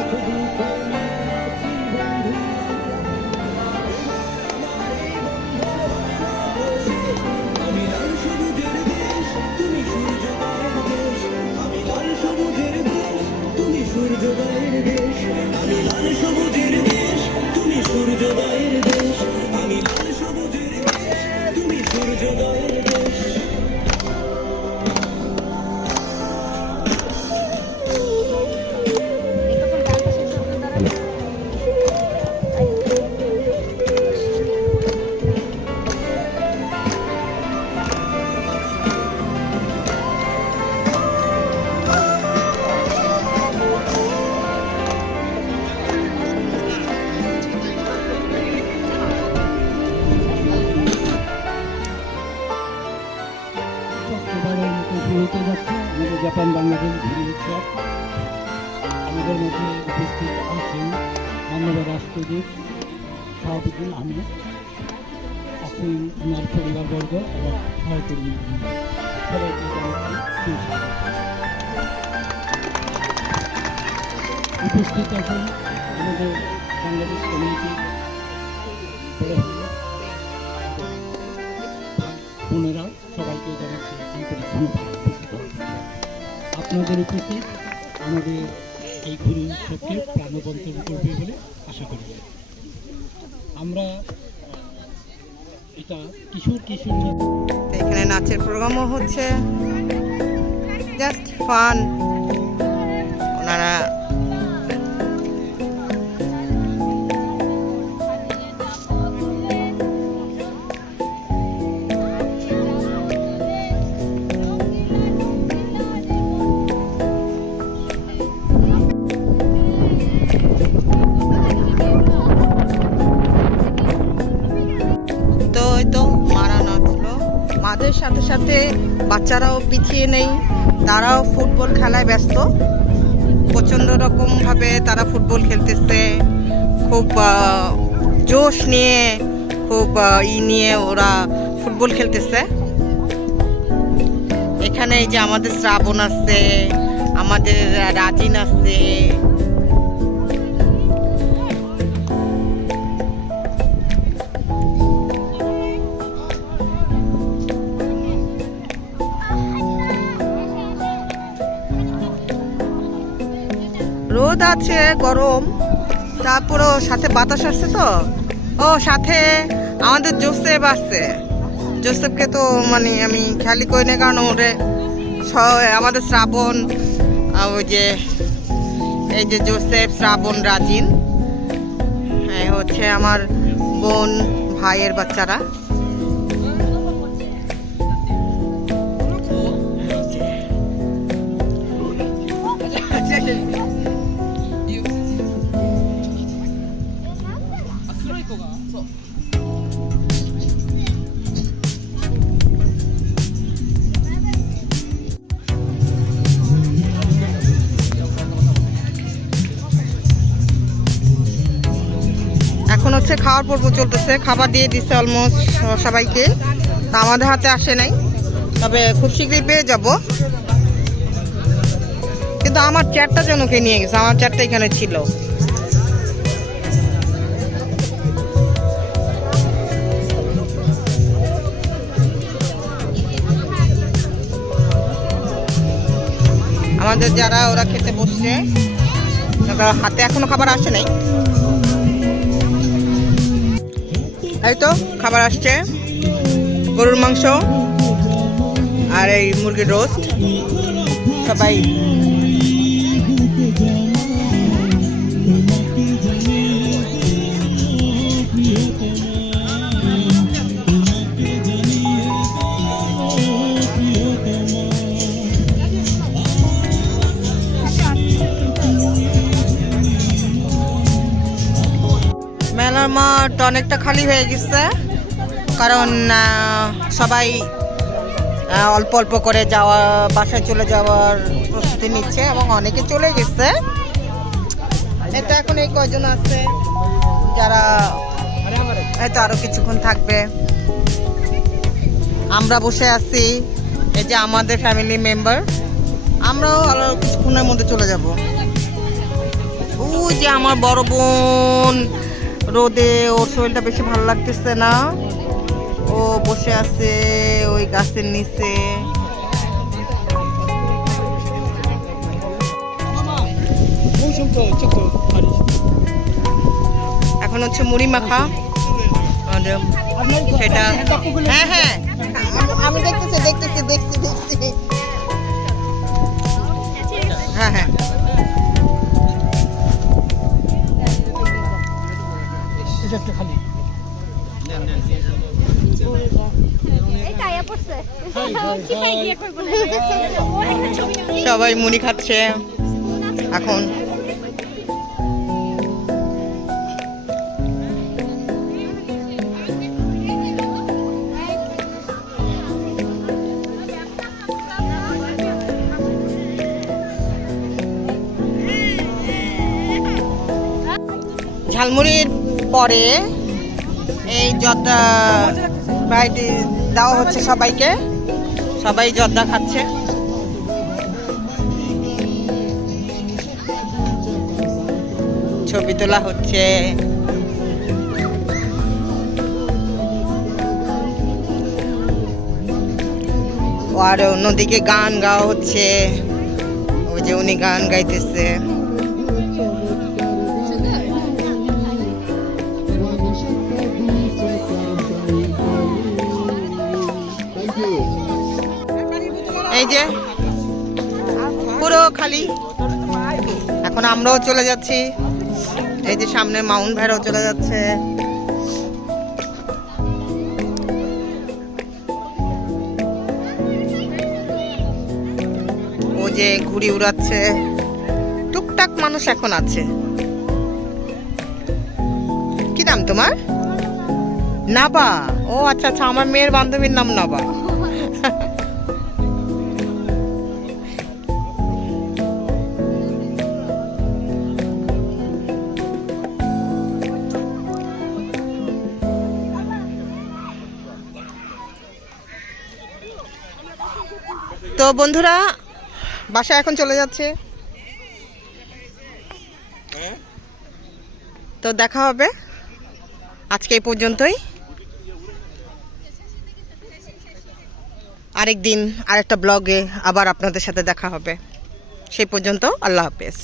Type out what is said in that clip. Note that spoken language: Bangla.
আমি ঘুরি উৎসব আমাদের মধ্যে উপস্থিত আছেন মাননীয় রাষ্ট্রদূত শাহাবুদ্দিন আহমেদ, আছেন ওনার পরিবারবর্গ এবং সহকর্মী। উপস্থিত আছেন আমাদের বাংলাদেশ কমিউনিটি বোনেরা আপনাদের উপস্থিত আমাদের এই ঘুরি উৎসবকে প্রাণবন্ত করবে বলে আশা করি। আমরা এটা কিশোর কিশোর এখানে নাচের প্রোগ্রামও হচ্ছে। Just fun. ওনারা মাদের সাথে সাথে বাচ্চারাও পিছিয়ে নেই, তারাও ফুটবল খেলায় ব্যস্ত। প্রচণ্ড রকমভাবে তারা ফুটবল খেলতেছে। খুব জোশ নিয়ে, খুব ই নিয়ে ওরা ফুটবল খেলতেছে। এখানে যে আমাদের শ্রাবণ আছে আমাদের রাজিন আছে রোদ আছে, গরম। তারপরও সাথে বাতাস আসছে তো? ও, সাথে আমাদের জোসেফ আসছে। জোসেফকে তো মানে আমি খেয়ালি করি না, কারণ ওরে আমাদের শ্রাবণ ওই যে, এই যে জোসেফ, শ্রাবণ, রাজিন। এই হচ্ছে আমার বোন, ভাইয়ের বাচ্চারা। হচ্ছে খাওয়ার পর্ব চলতেছে, খাবার দিয়ে দিচ্ছে অলমোস্ট সবাইকে। তা আমাদের হাতে আসে নাই, তবে খুব শীঘ্রই পেয়ে যাব। কিন্তু আমার চেয়ারটা যেন কে নিয়ে গেছে, আমার চেয়ারটা এখানে ছিল। আমাদের যারা ওরা খেতে বসছে হাতে এখনও খাবার আসে নাই। এই তো খাবার আসছে। গরুর মাংস আর এই মুরগির রোস্ট সবাই মাঠ অনেকটা খালি হয়ে গেছে। কারণ সবাই অল্প অল্প করে যাওয়া, বাসায় চলে যাওয়ার প্রস্তুতি নিচ্ছে এবং অনেকে চলে গেছে। এটা এখন এই কয়জন আছে? যারা হয়তো আরও কিছুক্ষণ থাকবে। আমরা বসে আছি, এই যে আমাদের ফ্যামিলি মেম্বার আমরাও আরও কিছুক্ষণের মধ্যে চলে যাব। ওই যে আমার বড় বোন। রোদে ওর শরীরটা বেশি ভালো লাগতেছে না। ও বসে আছে ওই গাছের নিচে। এখন হচ্ছে মুড়ি মাখা। সেটা হ্যাঁ হ্যাঁ। আমি- দেখতেছি দেখতেছি দেখছি দেখছি হ্যাঁ হ্যাঁ। সবাই মুড়ি খাচ্ছে। এখন। ঝালমুড়ির পরে এই জর্দা বাইটি দেওয়া হচ্ছে সবাইকে। সবাই জর্দা খাচ্ছে। ছবি তোলা হচ্ছে। আর অন্যদিকে গান গাওয়া হচ্ছে। ওই যে উনি গান গাইতেছে। এই যে, পুরো খালি। এখন আমরাও চলে যাচ্ছি। এই যে সামনে মাউন্ট ভ্যারাও চলে যাচ্ছে। ও যে ঘুড়ি উড়াচ্ছে। টুকটাক মানুষ এখন আছে। কি নাম তোমার? নাবা। ও আচ্ছা আচ্ছা আমার মেয়ের বান্ধবীর নাম নাবা। বন্ধুরা, বাসা এখন চলে যাচ্ছে। তো দেখা হবে। আজকে এই পর্যন্তই। আরেক দিন আরেকটা ব্লগে আবার আপনাদের সাথে দেখা হবে। সেই পর্যন্ত আল্লাহ হাফেজ।